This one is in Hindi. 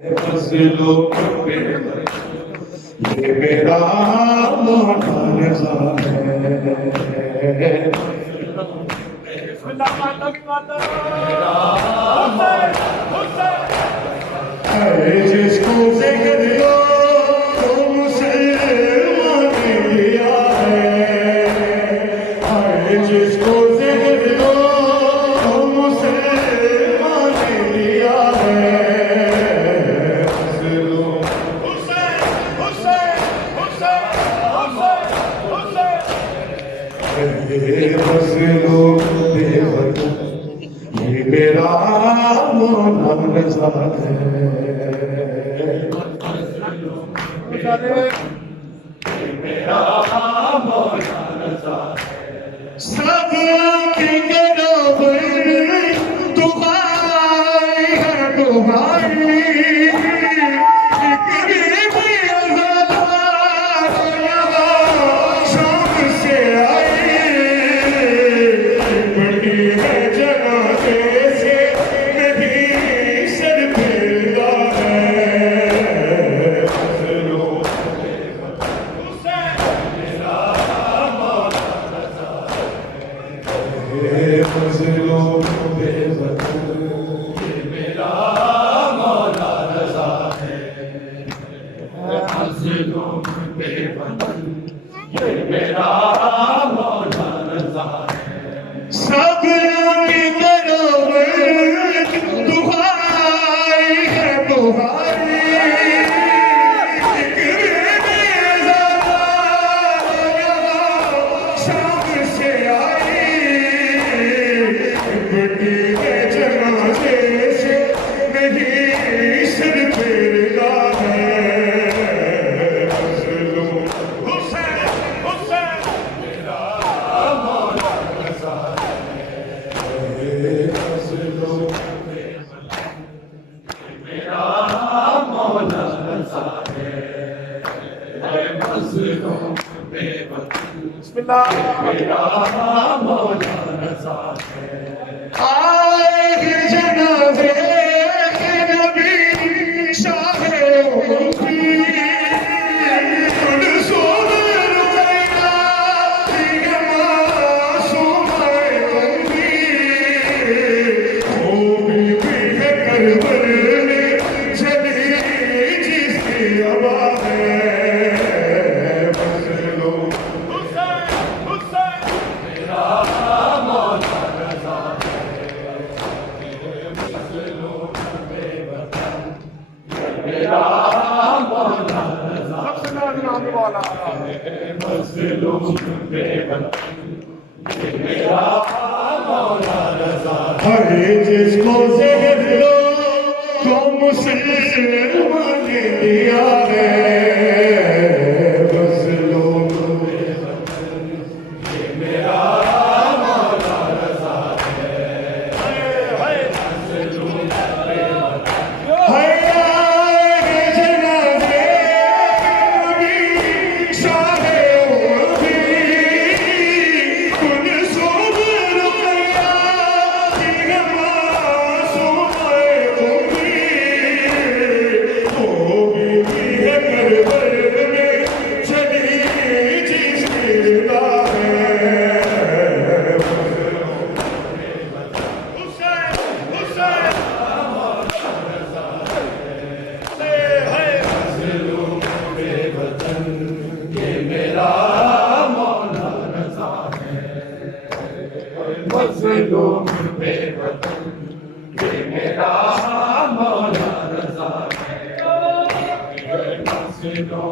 फजलों पे ये मेरा मुआवजा है। जिसको जिक्र लो तो मुसलमान दिया है, जिसको जिक्र लो तो मुसलमान दिया है। फजलों पे ये मेरा मुआवजा है। सब आँखें तुम्हारी है तुम्हारी, शाम से आई बड़ी है जनाजे से नहीं सर फिरदा है। फजलों पे मेरा मौला रज़ा है। फजलों पे ये मेरा मौला रज़ा है। सब की बराबर तुम्हारी है तुम्हारी, शाम से आई बड़ी है जनाजे से नहीं सर फिरदा है। फजलों हुसैन हुसैन मेरा मौला रज़ा है। फजलों मेरा मौला रज़ा है। फजलों बिस्मिल्लाह मेरा मौला रज़ा है। आए जनाज़े के नबी शाहे उम्मती, खुद सोबर रुकैया ये मासूम उम्मी, वो भी है करबल में जली जिसकी आवाज़ है। जिसको ज़िक्र लो तो मुसलमान दिया है। फजलों ये मेरा मौला रज़ा है। जनाज़े नबी शाहे उम्मती, खुद सोबर रुकैया ये मासूम उम्मी, वो भी है करबल में चली जिसकी राह है। हुसैन हुसैन ये मेरा मौला रज़ा है। फजलों पे ये मेरा मौला रज़ा है। फजलों